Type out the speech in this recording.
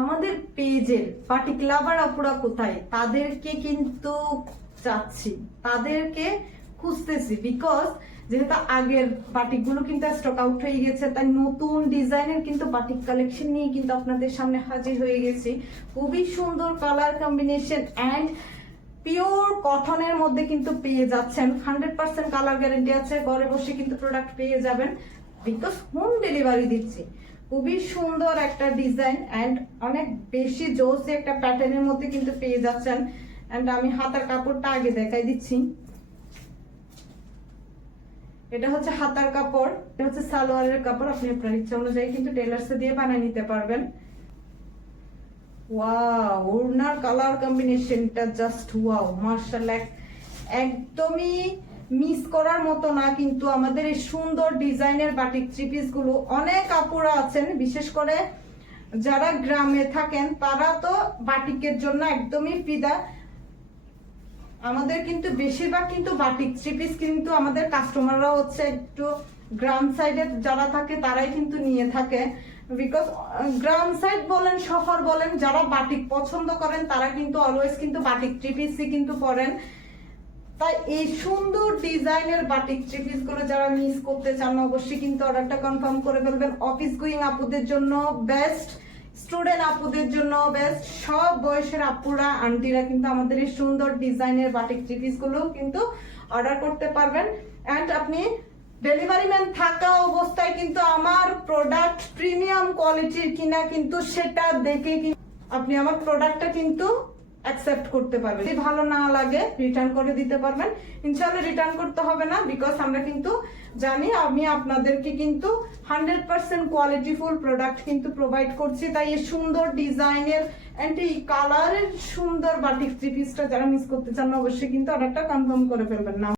আমাদের পেজের বাটিক লাভার আপুরা কোথায়, তাদেরকে কিন্তু চাচ্ছি, তাদেরকে খুঁজতেছি। বিকজ যেহেতু আগের বাটিকগুলো কিন্তু স্টক আউট হয়ে গেছে, তাই নতুন ডিজাইনের কিন্তু বাটিক কালেকশন নিয়ে কিন্তু আপনাদের সামনে হাজির হয়ে গেছি। খুবই সুন্দর কালার কম্বিনেশন অ্যান্ড পিওর কটনের মধ্যে কিন্তু পেয়ে যাচ্ছেন। 100% কালার গ্যারেন্টি আছে, ঘরে বসে কিন্তু প্রোডাক্ট পেয়ে যাবেন বিকজ হোম ডেলিভারি দিচ্ছি। খুবই সুন্দর একটা ডিজাইন অ্যান্ড অনেক বেশি জোসি একটা প্যাটার্নের মধ্যে কিন্তু পেয়ে যাচ্ছেন। অ্যান্ড আমি হাতার কাপড়টা আগে দেখাই দিচ্ছি। এটা হচ্ছে হাতার কাপড়, এটা হচ্ছে সালোয়ারের কাপড়। আপনি আপনার ইচ্ছা অনুযায়ী কিন্তু টেলার্সে দিয়ে বানিয়ে নিতে পারবেন। ওয়াও, ওড়নার কালার কম্বিনেশনটা জাস্ট ওয়াও, মাশাআল্লাহ, একদমই মিস করার মতো না। কিন্তু আমাদের এই সুন্দর ডিজাইনের বাটিক থ্রি পিস গুলো অনেক আপুরা আছেন, বিশেষ করে যারা গ্রামে থাকেন তারা তো বাটিকের জন্য একদমই ফিদা। আমাদের কিন্তু বেশিরভাগ কিন্তু বাটিক থ্রি পিস কিন্তু আমাদের কাস্টমাররা হচ্ছে একটু গ্রাম সাইডে যারা থাকে তারাই কিন্তু নিয়ে থাকে। বিকজ গ্রাম সাইড বলেন শহর বলেন, যারা বাটিক পছন্দ করেন তারা কিন্তু অলওয়েজ কিন্তু বাটিক থ্রি পিসই কিন্তু পরেন। তাই এই সুন্দর ডিজাইনের বাটিক থ্রি পিস গুলো যারা মিস করতে চান অবশ্যই কিন্তু অর্ডারটা কনফার্ম করে ফেলবেন। অফিস গোয়িং আপুদের জন্য বেস্ট, স্টুডেন্ট আপুদের জন্য বেস্ট, সব বয়সের আপুরা আন্টিরা কিন্তু আমাদের এই সুন্দর ডিজাইনের বাটিক থ্রি পিস গুলো কিন্তু অর্ডার করতে পারবেন। এন্ড আপনি ডেলিভারি ম্যান থাকা অবস্থায় কিন্তু আমার প্রোডাক্ট প্রিমিয়াম কোয়ালিটির কিনা কিন্তু সেটা দেখে আপনি আমার প্রোডাক্টটা কিন্তু অ্যাকসেপ্ট করতে পারবেন। যদি ভালো না লাগে রিটার্ন করে দিতে পারবেন। ইনশাআল্লাহ রিটার্ন করতে হবে না, বিকজ আমরা কিন্তু জানি আমি আপনাদেরকে কিন্তু 100% কোয়ালিটিফুল প্রোডাক্ট কিন্তু প্রোভাইড করছি। তাই এই সুন্দর ডিজাইনের এন্ড এই কালারের সুন্দর বাটিক থ্রি পিসটা যারা মিস করতে চান অবশ্যই কিন্তু অর্ডারটা কনফার্ম করে ফেলবেন না।